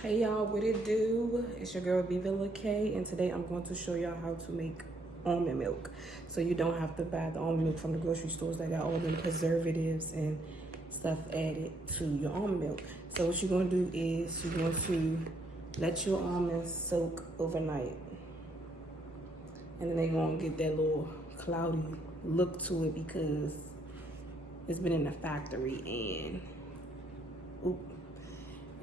Hey y'all, what it do? It's your girl Villa K, and today I'm going to show y'all how to make almond milk. So you don't have to buy the almond milk from the grocery stores that got all the preservatives and stuff added to your almond milk. So what you're gonna do is you're going to let your almonds soak overnight. And then they're gonna get that little cloudy look to it because it's been in the factory and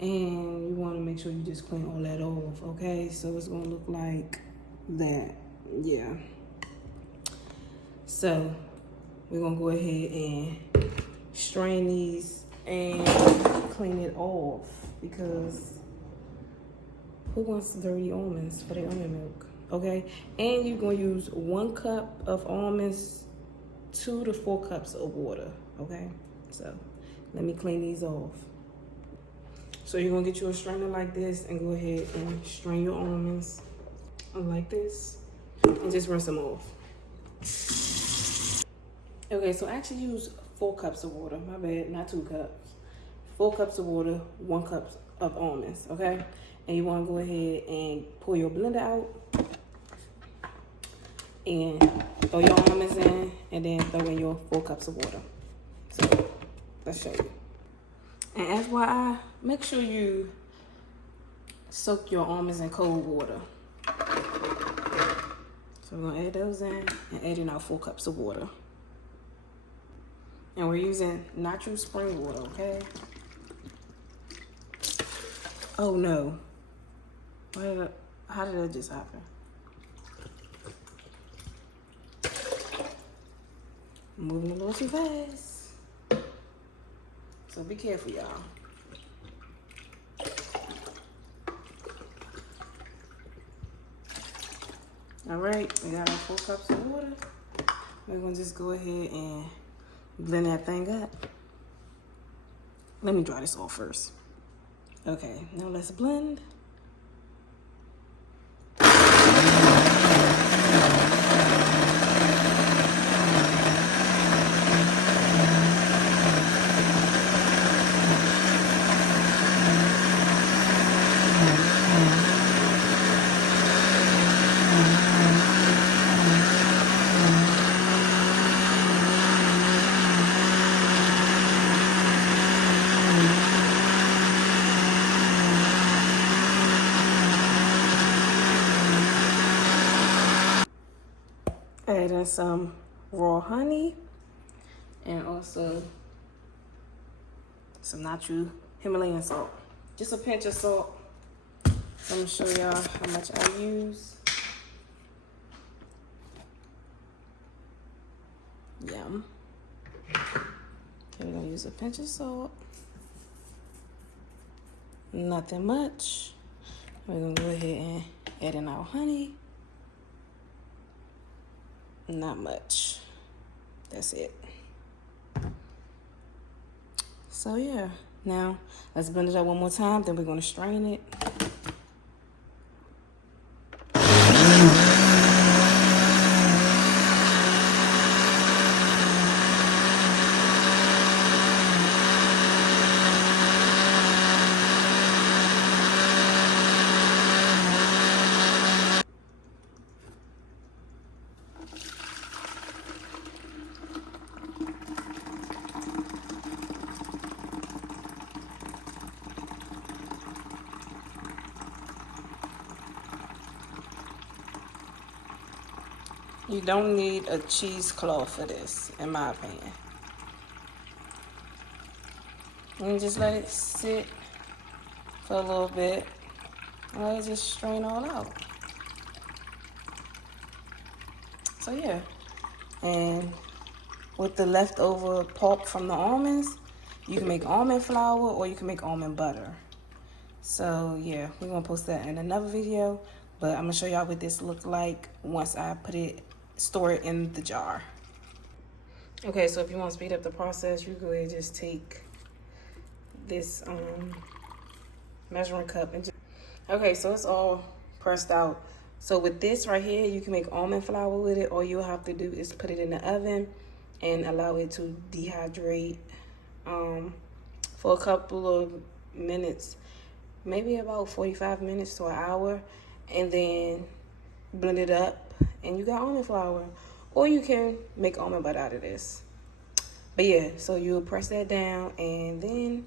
you want to make sure you just clean all that off, okay? So it's gonna look like that, yeah. So we're gonna go ahead and strain these and clean it off because who wants dirty almonds for their almond milk, okay? And you're gonna use 1 cup of almonds, 2 to 4 cups of water, okay? So let me clean these off. So you're gonna get you a strainer like this and go ahead and strain your almonds like this and just rinse them off. Okay, so I actually use 4 cups of water, my bad, not 2 cups. 4 cups of water, 1 cup of almonds, okay? And you wanna go ahead and pull your blender out and throw your almonds in and then throw in your 4 cups of water. So let's show you. And FYI, make sure you soak your almonds in cold water. So we're gonna add those in and add in our 4 cups of water. And we're using natural spring water, okay? Oh no. How did that just happen? I'm moving a little too fast. So be careful, y'all. All right, we got our 4 cups of water. We're gonna just go ahead and blend that thing up. Let me dry this off first. Okay, now let's blend. Add in some raw honey and also some natural Himalayan salt. Just a pinch of salt. So I'm gonna show y'all how much I use. Yum. Okay, we're gonna use a pinch of salt. Nothing much. We're gonna go ahead and add in our honey. Not much. That's it. So yeah, now let's blend it up one more time, then we're gonna strain it. You don't need a cheesecloth for this, in my opinion. And just let it sit for a little bit. And let it just strain all out. So yeah. And with the leftover pulp from the almonds, you can make almond flour or you can make almond butter. So yeah, we're gonna post that in another video. But I'm gonna show y'all what this looks like once I store it in the jar. Okay, so if you want to speed up the process, you go ahead and just take this measuring cup and okay, so it's all pressed out. So with this right here, you can make almond flour with it. All you'll have to do is put it in the oven and allow it to dehydrate for a couple of minutes. maybe about 45 minutes to an hour, and then blend it up, and you got almond flour. Or you can make almond butter out of this. But yeah, so you'll press that down, and then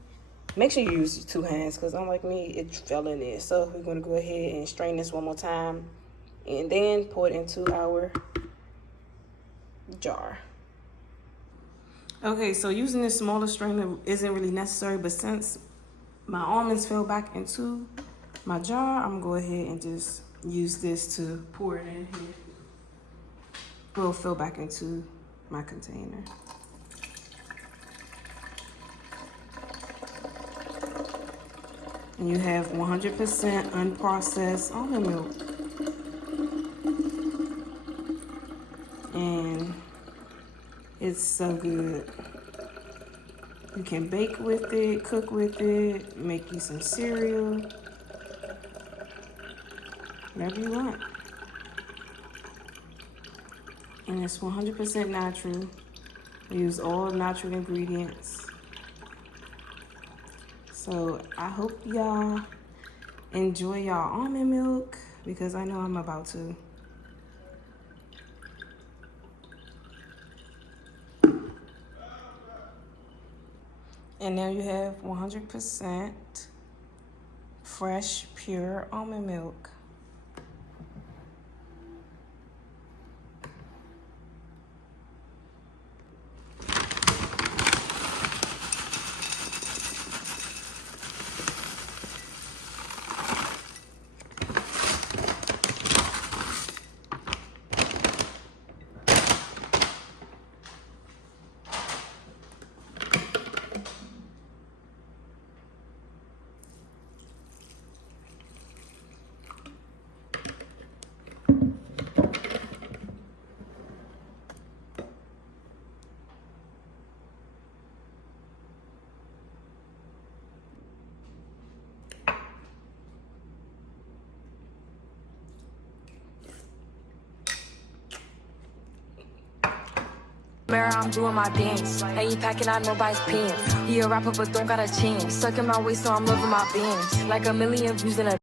make sure you use your 2 hands, because unlike me, it fell in there. So we're going to go ahead and strain this one more time, and then pour it into our jar. Okay, so using this smaller strainer isn't really necessary, but since my almonds fell back into my jar, I'm going to go ahead and just use this to pour it in here. Will fill back into my container. And you have 100% unprocessed almond milk. And it's so good. You can bake with it, cook with it, make you some cereal, whatever you want. And it's 100% natural. We use all natural ingredients. So I hope y'all enjoy y'all almond milk, because I know I'm about to. And now you have 100% fresh, pure almond milk. Mirror, I'm doing my dance. Ain't packing out nobody's pants. He a rapper, but don't got a chance. Stuck in my waist, so I'm loving my bands. Like a million views in a